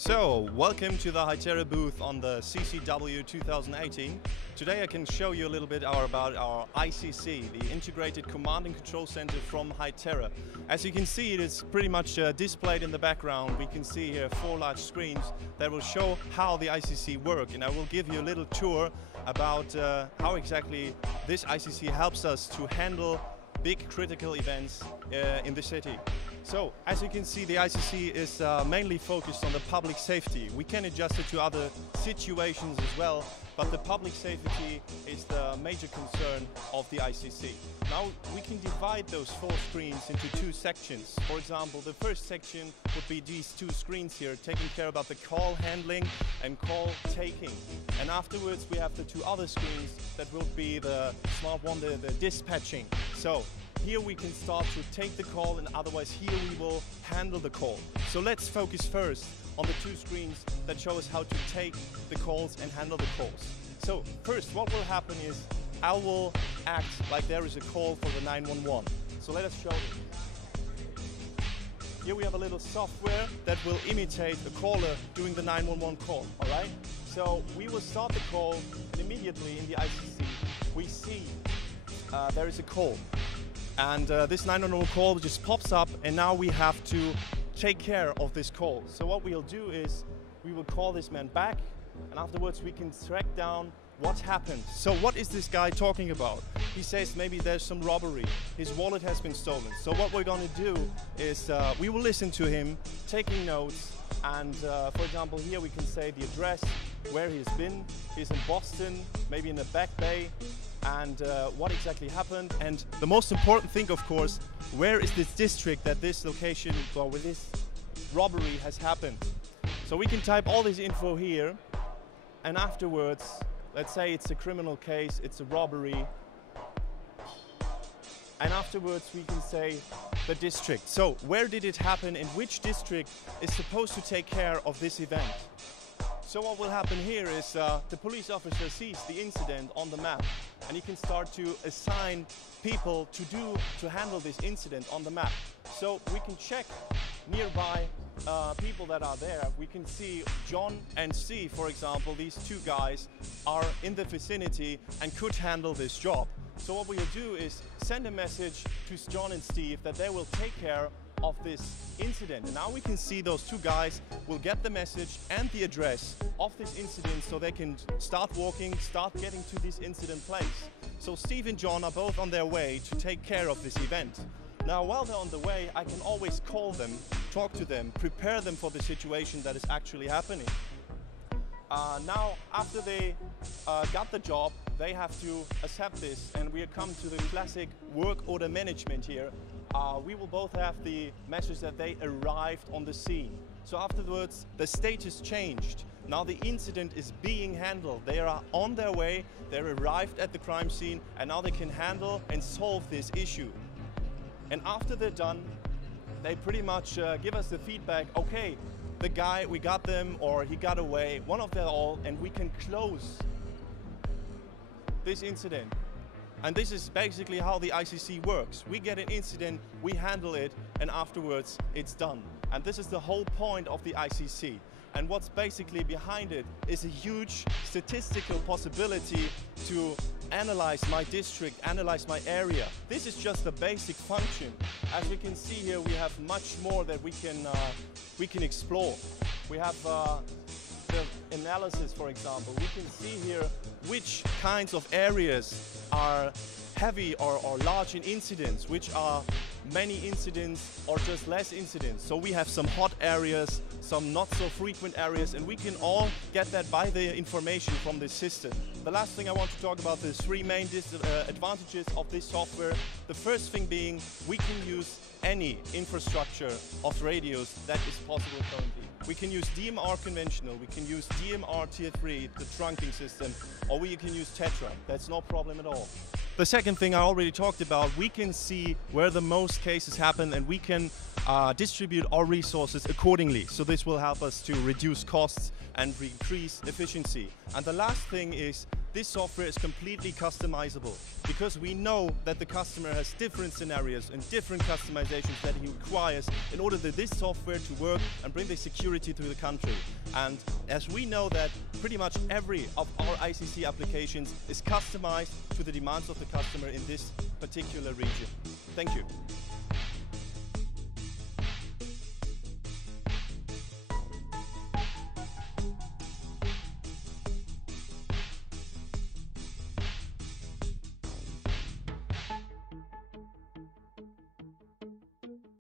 So, welcome to the Hytera booth on the CCW2018. Today I can show you a little bit about our ICC, the Integrated Command and Control Center from Hytera. As you can see, it is pretty much displayed in the background. We can see here 4 large screens that will show how the ICC work, and I will give you a little tour about how exactly this ICC helps us to handle big critical events in the city. So, as you can see, the ICC is mainly focused on the public safety. We can adjust it to other situations as well, but the public safety is the major concern of the ICC. Now, we can divide those 4 screens into 2 sections. For example, the first section would be these 2 screens here, taking care about the call handling and call taking. And afterwards, we have the 2 other screens that will be the smart one, the dispatching. So, here we can start to take the call, and otherwise here we will handle the call. So let's focus first on the 2 screens that show us how to take the calls and handle the calls. So first, what will happen is I will act like there is a call for the 911. So let us show you. Here we have a little software that will imitate a caller doing the 911 call, all right? So we will start the call, and immediately in the ICC we see there is a call. And this 911 call just pops up, and now we have to take care of this call. So what we'll do is we will call this man back, and afterwards we can track down what happened. So what is this guy talking about? He says maybe there's some robbery. His wallet has been stolen. So what we're going to do is we will listen to him, taking notes, and for example here we can say the address, where he's been. He's in Boston, maybe in the Back Bay, and what exactly happened. And the most important thing, of course, where is this district that this location or where this robbery has happened. So we can type all this info here, and afterwards, let's say it's a criminal case, it's a robbery, and afterwards we can say the district. So where did it happen, and which district is supposed to take care of this event? So what will happen here is the police officer sees the incident on the map, and he can start to assign people to handle this incident on the map. So we can check nearby people that are there. We can see John and Steve, for example. These 2 guys are in the vicinity and could handle this job. So what we'll do is send a message to John and Steve that they will take care of this incident. And now we can see those 2 guys will get the message and the address of this incident, so they can start walking, start getting to this incident place. So Steve and John are both on their way to take care of this event. Now while they're on the way, I can always call them, talk to them, prepare them for the situation that is actually happening. Now after they got the job, they have to accept this, and we come to the classic work order management here. We will both have the message that they arrived on the scene. So afterwards, the status changed. Now the incident is being handled. They are on their way, they arrived at the crime scene, and now they can handle and solve this issue. And after they're done, they pretty much give us the feedback, okay, the guy, we got them, or he got away, one of them all, and we can close this incident. And this is basically how the ICC works. We get an incident, we handle it, and afterwards it's done. And this is the whole point of the ICC. And what's basically behind it is a huge statistical possibility to analyze my district, analyze my area. This is just the basic function. As we can see here, we have much more that we can explore. We have the analysis, for example. We can see here which kinds of areas are heavy or large in incidents, which are many incidents or just less incidents. So we have some hot areas, some not so frequent areas, and we can all get that by the information from this system. The last thing I want to talk about is 3 main advantages of this software. The first thing being we can use any infrastructure of radios that is possible currently. We can use DMR conventional, we can use DMR Tier 3, the trunking system, or we can use Tetra. That's no problem at all. The second thing I already talked about, we can see where the most cases happen, and we can distribute our resources accordingly. So this will help us to reduce costs and increase efficiency. And the last thing is this software is completely customizable because we know that the customer has different scenarios and different customizations that he requires in order for this software to work and bring the security to the country. And as we know that pretty much every of our ICC applications is customized to the demands of the customer in this particular region. Thank you.